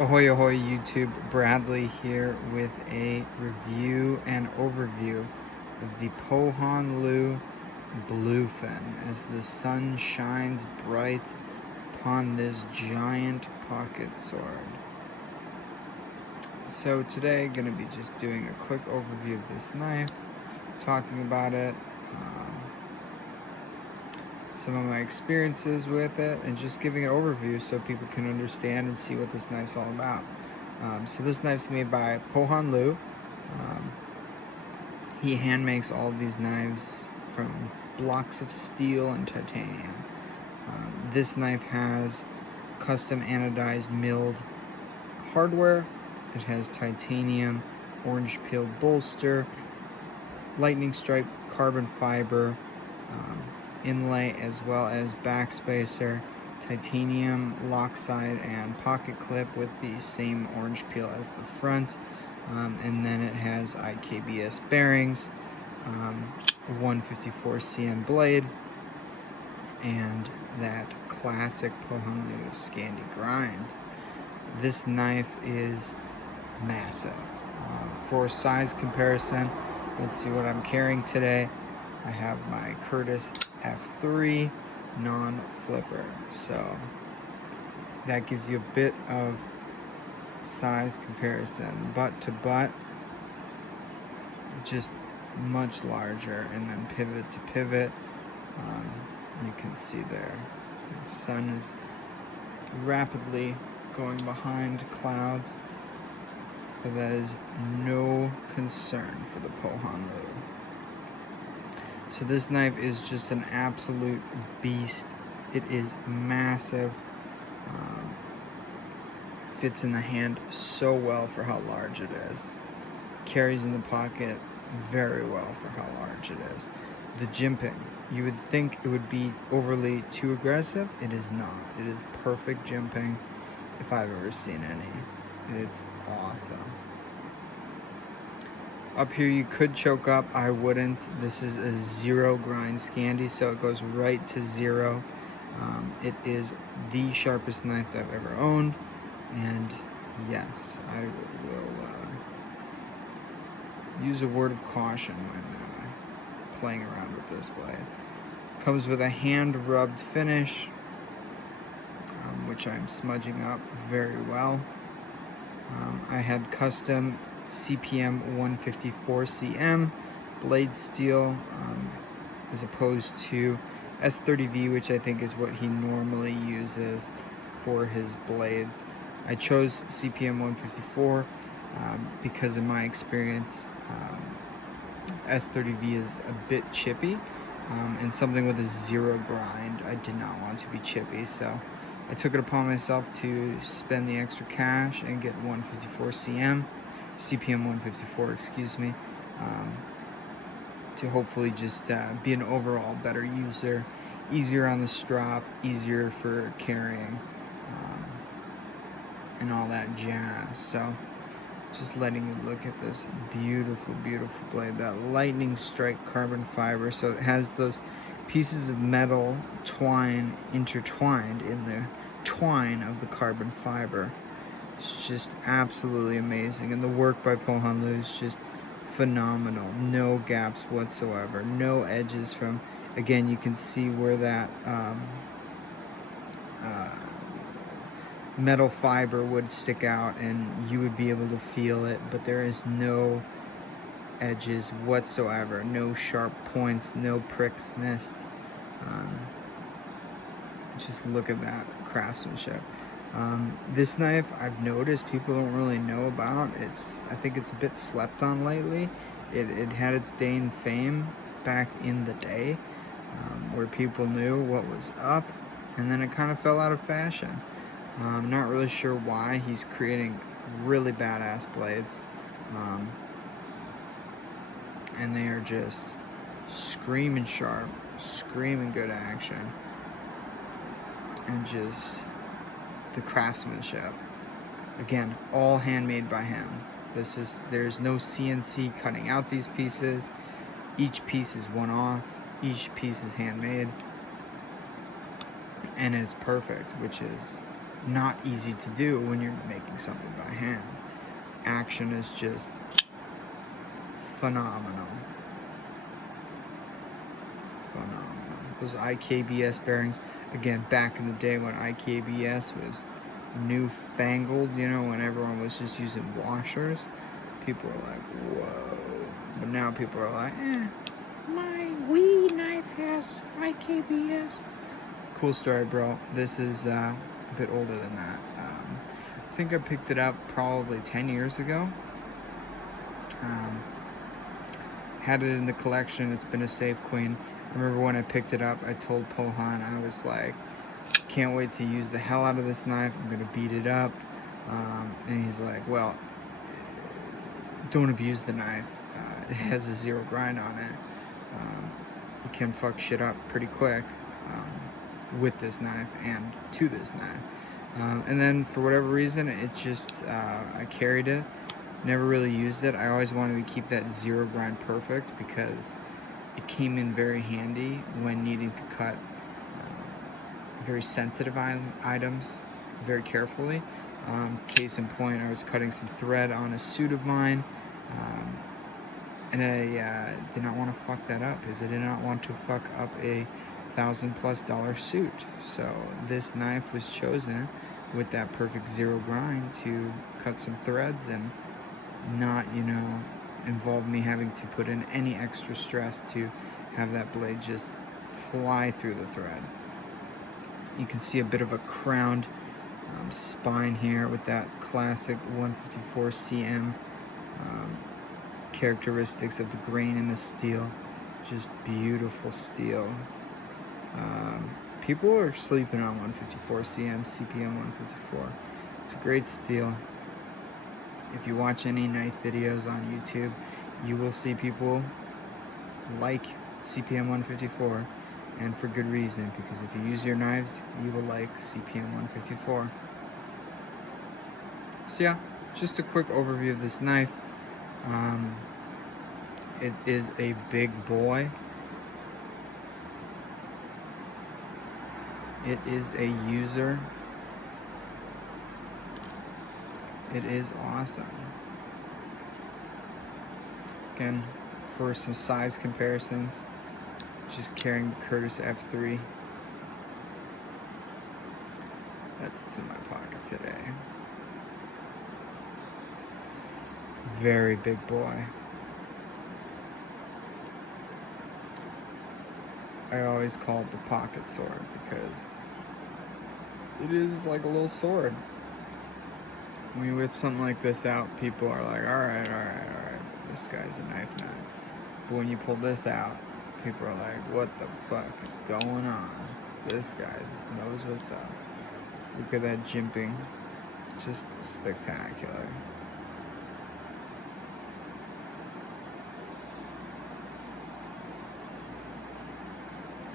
Ahoy ahoy YouTube, Bradley here with a review and overview of the Pohan Leu Bluephin as the sun shines bright upon this giant pocket sword. So today I'm going to be just doing a quick overview of this knife, talking about it, some of my experiences with it, and just giving an overview so people can understand and see what this knife's all about. So this knife's made by Pohan Leu. He hand makes all of these knives from blocks of steel and titanium. This knife has custom anodized milled hardware. It has titanium, orange peel bolster, lightning stripe carbon fiber, inlay, as well as backspacer, titanium lock side and pocket clip with the same orange peel as the front, and then it has IKBS bearings, 154 cm blade, and that classic Pohan Leu Scandi grind. This knife is massive. For size comparison, let's see what I'm carrying today. I have my Curtis F3 non-flipper, so that gives you a bit of size comparison. Butt to butt, just much larger, and then pivot to pivot, you can see there the sun is rapidly going behind clouds, but that is no concern for the Pohan Leu. So this knife is just an absolute beast. It is massive, fits in the hand so well for how large it is, carries in the pocket very well for how large it is. The jimping, you would think it would be overly too aggressive. It is not. It is perfect jimping if I've ever seen any. It's awesome. Up here you could choke up, I wouldn't. This is a zero grind Scandi, so it goes right to zero. It is the sharpest knife that I've ever owned, and yes, I will use a word of caution when playing around with this blade. Comes with a hand rubbed finish, which I'm smudging up very well. I had custom CPM 154 cm blade steel, as opposed to S30V, which I think is what he normally uses for his blades. I chose CPM 154 because in my experience S30V is a bit chippy, and something with a zero grind I did not want to be chippy, so I took it upon myself to spend the extra cash and get 154 CPM 154, excuse me, to hopefully just be an overall better user, easier on the strap, easier for carrying, and all that jazz. So just letting you look at this beautiful, beautiful blade, that lightning strike carbon fiber. So it has those pieces of metal twine intertwined in the twine of the carbon fiber. It's just absolutely amazing, and the work by Pohan Leu is just phenomenal. No gaps whatsoever, no edges from, again, you can see where that metal fiber would stick out and you would be able to feel it, but there is no edges whatsoever, no sharp points, no pricks missed. Just look at that craftsmanship. This knife, I've noticed people don't really know about. I think it's a bit slept on lately. It had its day in fame back in the day, where people knew what was up, and then it kind of fell out of fashion. I'm not really sure why. He's creating really badass blades, and they are just screaming sharp, screaming good action, and just the craftsmanship. Again, all handmade by him. There's no CNC cutting out these pieces. Each piece is one off. Each piece is handmade, and it's perfect, which is not easy to do when you're making something by hand. Action is just phenomenal. Those IKBS bearings, again, back in the day when IKBS was newfangled, you know, when everyone was just using washers, people were like, whoa. But now people are like, my Wii knife has IKBS. Cool story, bro. This is a bit older than that. I think I picked it up probably 10 years ago. Had it in the collection. It's been a safe queen. I remember when I picked it up, I told Pohan, I was like, can't wait to use the hell out of this knife. I'm gonna beat it up. And he's like, well, don't abuse the knife. It has a 0 grind on it. You can fuck shit up pretty quick with this knife and to this knife. And then for whatever reason, it just, I carried it. Never really used it. I always wanted to keep that 0 grind perfect because it came in very handy when needing to cut very sensitive items very carefully. Case in point, I was cutting some thread on a suit of mine, and I did not want to fuck that up because I did not want to fuck up a $1,000+ suit. So this knife was chosen with that perfect 0 grind to cut some threads and not, you know, involve me having to put in any extra stress to have that blade just fly through the thread. You can see a bit of a crowned spine here with that classic 154 cm characteristics of the grain in the steel. Just beautiful steel. People are sleeping on 154 cm, CPM 154. It's a great steel. If you watch any knife videos on YouTube, you will see people like CPM 154, and for good reason, because if you use your knives, you will like CPM 154. So yeah, just a quick overview of this knife. It is a big boy. It is a user. It is awesome. Again, for some size comparisons, just carrying the Curtis F3. That's in my pocket today. Very big boy. I always call it the pocket sword because it is like a little sword. When you whip something like this out, people are like, alright, this guy's a knife nut. But when you pull this out, people are like, what the fuck is going on? This guy knows what's up. Look at that jimping. Just spectacular.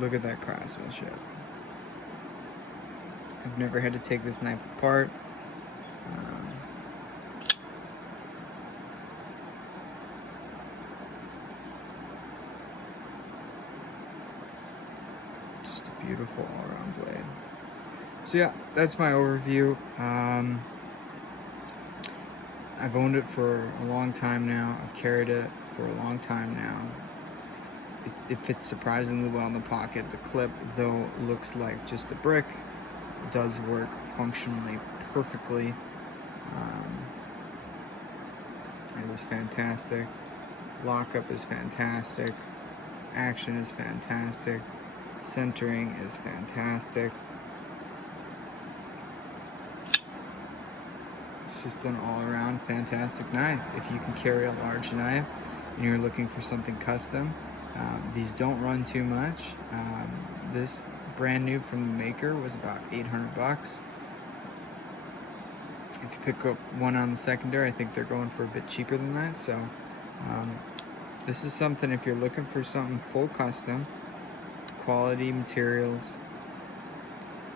Look at that craftsmanship. I've never had to take this knife apart. Just a beautiful all-around blade. So yeah, that's my overview. I've owned it for a long time now. I've carried it for a long time now. It fits surprisingly well in the pocket. The clip, though, looks like just a brick. It does work functionally perfectly. It is fantastic. Lockup is fantastic. Action is fantastic. Centering is fantastic. It's just an all-around fantastic knife. If you can carry a large knife and you're looking for something custom, these don't run too much. This brand new from the maker was about 800 bucks. If you pick up one on the secondary, I think they're going for a bit cheaper than that. So this is something, if you're looking for something full custom, quality materials,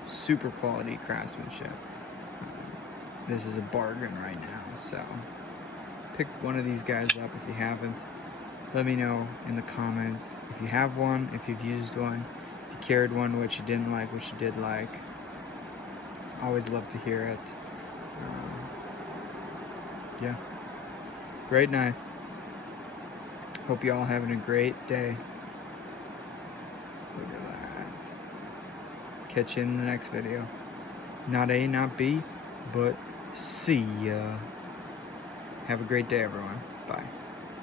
super quality craftsmanship, this is a bargain right now. So pick one of these guys up if you haven't. Let me know in the comments if you have one, if you've used one, if you carried one, what you didn't like, what you did like. Always love to hear it. Yeah, great knife. Hope you all having a great day. Look at that. Catch you in the next video. Not A, not B, but see ya. Have a great day, everyone. Bye.